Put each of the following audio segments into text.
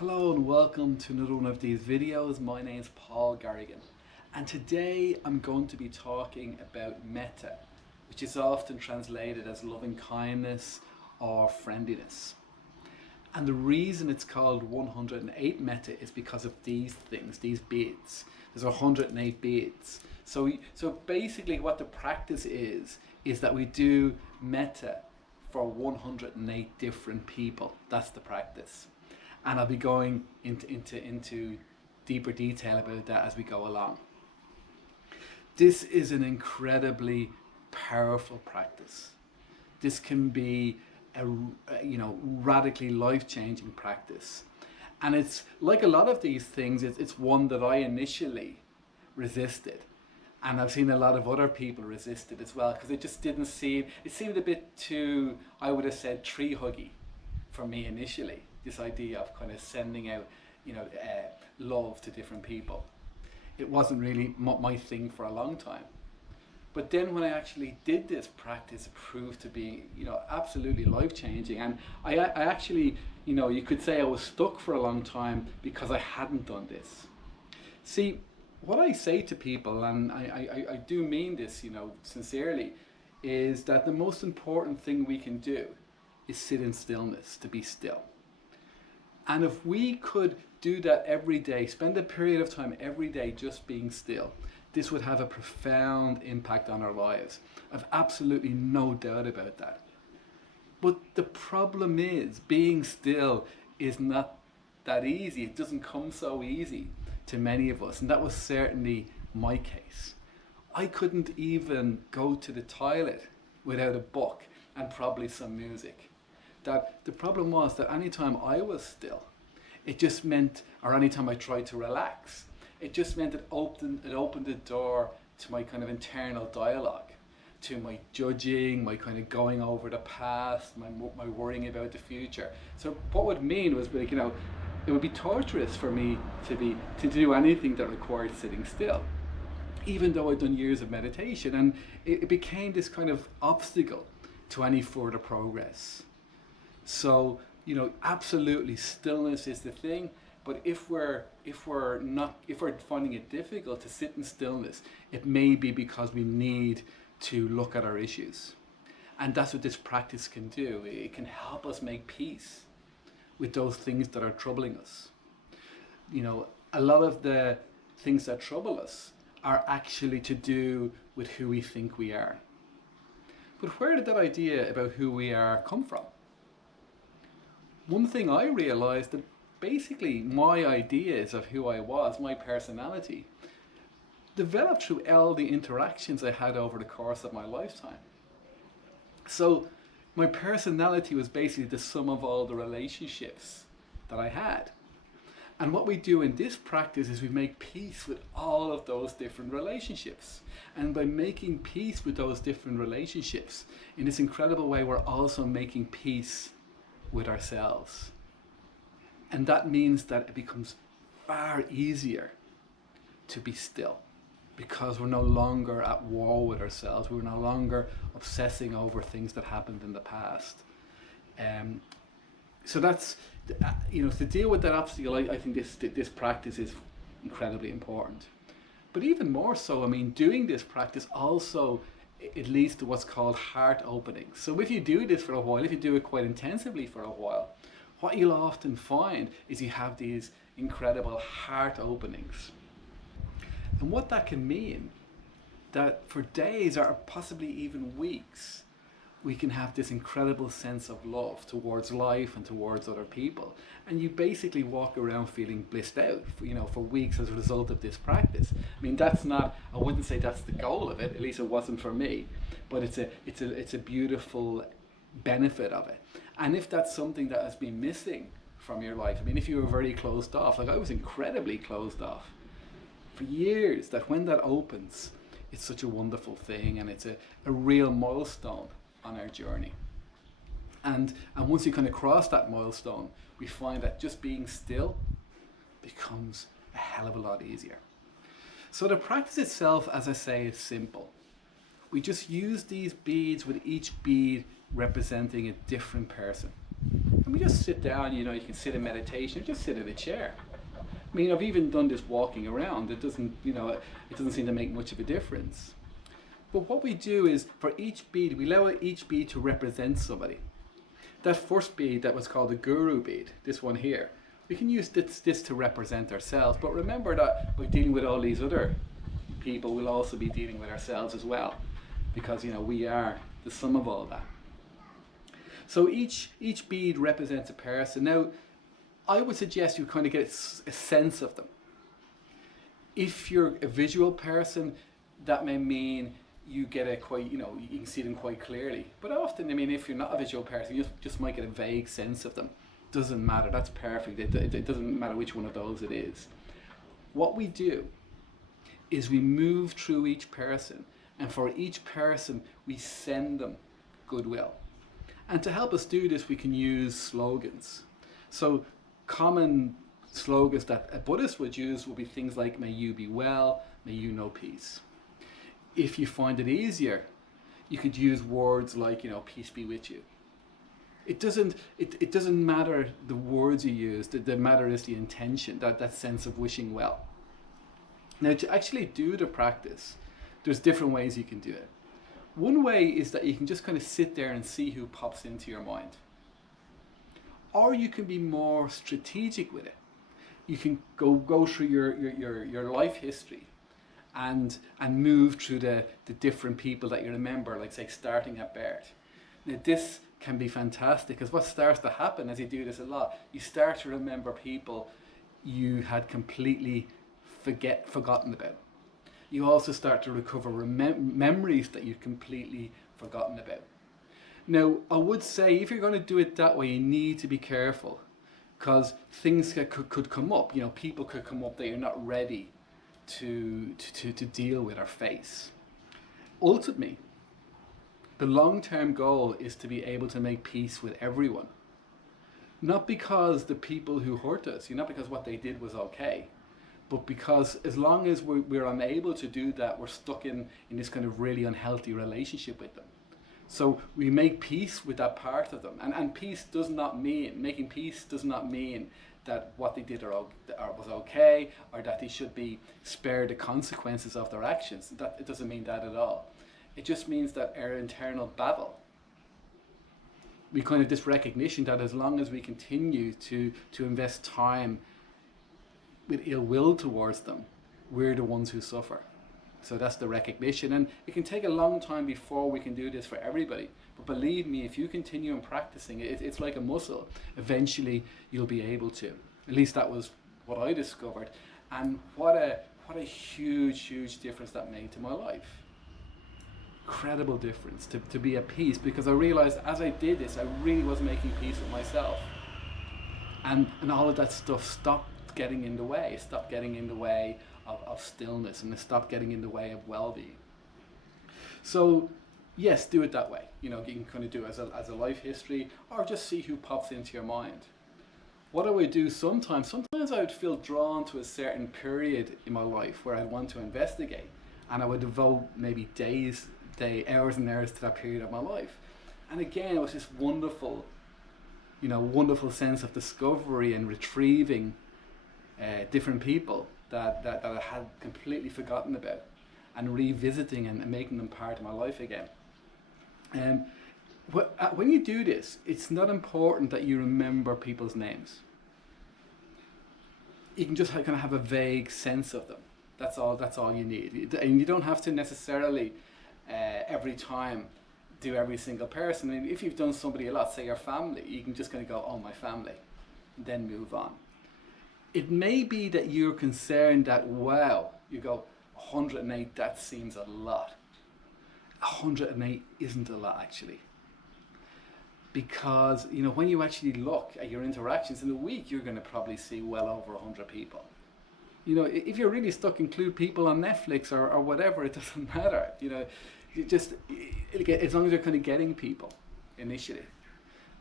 Hello and welcome to another one of these videos. My name's Paul Garrigan and today I'm going to be talking about Metta, which is often translated as loving kindness or friendliness. And the reason it's called 108 Metta is because of these things, these beads. There's 108 beads. So basically what the practice is that we do Metta for 108 different people. That's the practice. And I'll be going into deeper detail about that as we go along. This is an incredibly powerful practice. This can be a radically life-changing practice. And it's like a lot of these things, it's one that I initially resisted. And I've seen a lot of other people resist it as well, because it just didn't seem, it seemed a bit too, I would have said, tree huggy for me initially. This idea of kind of sending out, love to different people. It wasn't really my thing for a long time. But then when I actually did this practice, it proved to be, absolutely life-changing. And I actually, you could say I was stuck for a long time because I hadn't done this. See, what I say to people, and I do mean this, sincerely, is that the most important thing we can do is sit in stillness, to be still. And if we could do that every day, spend a period of time every day just being still, this would have a profound impact on our lives. I've absolutely no doubt about that. But the problem is, being still is not that easy. It doesn't come so easy to many of us, and that was certainly my case. I couldn't even go to the toilet without a book and probably some music. That the problem was that anytime I was still, it just meant, or anytime I tried to relax, it just meant it opened the door to my kind of internal dialogue, to my judging, my kind of going over the past, my worrying about the future. So what would mean was, like, it would be torturous for me to do anything that required sitting still, even though I'd done years of meditation, and it became this kind of obstacle to any further progress. So, absolutely stillness is the thing, but if we're finding it difficult to sit in stillness, it may be because we need to look at our issues. And that's what this practice can do. It can help us make peace with those things that are troubling us. A lot of the things that trouble us are actually to do with who we think we are. But where did that idea about who we are come from? One thing I realized, that basically my ideas of who I was, my personality, developed through all the interactions I had over the course of my lifetime. So my personality was basically the sum of all the relationships that I had. And what we do in this practice is we make peace with all of those different relationships. And by making peace with those different relationships, in this incredible way, we're also making peace with ourselves. And that means that it becomes far easier to be still, because we're no longer at war with ourselves. We're no longer obsessing over things that happened in the past. So that's, to deal with that obstacle, I think this practice is incredibly important. But even more so, doing this practice also, it leads to what's called heart openings. So if you do this for a while, if you do it quite intensively for a while, what you'll often find is you have these incredible heart openings. And what that can mean, that for days or possibly even weeks, we can have this incredible sense of love towards life and towards other people. And you basically walk around feeling blissed out, for weeks as a result of this practice. That's not, I wouldn't say that's the goal of it, at least it wasn't for me, but it's a beautiful benefit of it. And if that's something that has been missing from your life, if you were very closed off, like I was incredibly closed off for years, that when that opens, it's such a wonderful thing, and it's a real milestone on our journey. And once you kind of cross that milestone, we find that just being still becomes a hell of a lot easier. So the practice itself, as I say, is simple. We just use these beads, with each bead representing a different person. And just sit down, you can sit in meditation, or just sit in a chair. I mean, I've even done this walking around. It doesn't, it doesn't seem to make much of a difference. But what we do is, for each bead, we allow each bead to represent somebody. That first bead that was called the guru bead, this one here, we can use this to represent ourselves. But remember that by dealing with all these other people, we'll also be dealing with ourselves as well. Because, we are the sum of all that. So each bead represents a person. Now, I would suggest you kind of get a sense of them. If you're a visual person, that may mean you get a quite, you can see them quite clearly. But often, if you're not a visual person, you just might get a vague sense of them. Doesn't matter, that's perfect. It doesn't matter which one of those it is. What we do is we move through each person, and for each person, we send them goodwill. And to help us do this, we can use slogans. So common slogans that a Buddhist would use would be things like, may you be well, may you know peace. If you find it easier, you could use words like, peace be with you. It doesn't matter the words you use, the matter is the intention, that sense of wishing well. Now, to actually do the practice, there's different ways you can do it. One way is that you can just kind of sit there and see who pops into your mind. Or you can be more strategic with it. You can go through your life history and move through the different people that you remember, like say starting at birth. Now this can be fantastic, because what starts to happen as you do this a lot, you start to remember people you had completely forgotten about. You also start to recover memories that you've completely forgotten about. Now, I would say if you're going to do it that way, you need to be careful, because things could come up. People could come up that you're not ready to deal with or face. Ultimately, the long-term goal is to be able to make peace with everyone. Not because the people who hurt us, not because what they did was okay, but because as long as we're unable to do that, we're stuck in this kind of really unhealthy relationship with them. So we make peace with that part of them. And peace does not mean, making peace does not mean that what they did was okay, or that they should be spared the consequences of their actions. It doesn't mean that at all. It just means that our internal battle, we kind of this recognition that as long as we continue to invest time with ill will towards them, we're the ones who suffer. So that's the recognition, and it can take a long time before we can do this for everybody. But believe me, if you continue in practicing it, it's like a muscle. Eventually, you'll be able to. At least that was what I discovered, and what a huge difference that made to my life. Incredible difference to be at peace, because I realized as I did this, I really was making peace with myself, and all of that stuff stopped getting in the way. It stopped getting in the way of stillness, and it stopped getting in the way of well-being. So yes, do it that way. You can kind of do it as a life history, or just see who pops into your mind. What I would do sometimes I would feel drawn to a certain period in my life where I'd want to investigate, and I would devote maybe hours and hours to that period of my life. And again, it was this wonderful sense of discovery and retrieving different people that I had completely forgotten about, and revisiting and making them part of my life again. When you do this, it's not important that you remember people's names. You can just kind of have a vague sense of them. That's all you need. And you don't have to necessarily every time do every single person. And if you've done somebody a lot, say your family, you can just kind of go, oh, my family, and then move on. It may be that you're concerned that, wow, you go, 108, that seems a lot. 108 isn't a lot, actually. Because, when you actually look at your interactions in a week, you're going to probably see well over 100 people. If you're really stuck, include people on Netflix or whatever, it doesn't matter. As long as you're kind of getting people initially.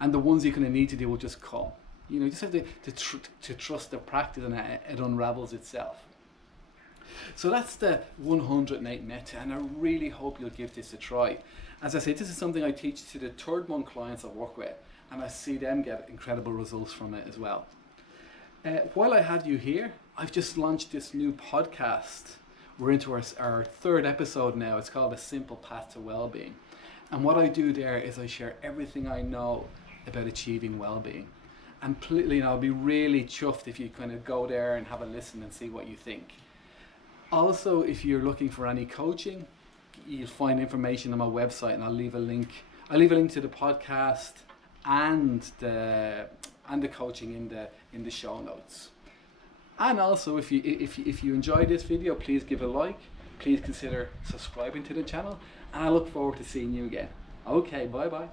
And the ones you're going to need to do will just come. You just have to trust the practice, and it unravels itself. So that's the 108 Metta, and I really hope you'll give this a try. As I say, this is something I teach to the third month clients I work with, and I see them get incredible results from it as well. While I have you here, I've just launched this new podcast. We're into our third episode now. It's called A Simple Path to Wellbeing. And what I do there is I share everything I know about achieving well-being. And I'll be really chuffed if you kind of go there and have a listen and see what you think. Also, if you're looking for any coaching, you'll find information on my website, and I'll leave a link. I'll leave a link to the podcast and the coaching in the show notes. And also, if you enjoyed this video, please give a like. Please consider subscribing to the channel, and I look forward to seeing you again. Okay, bye bye.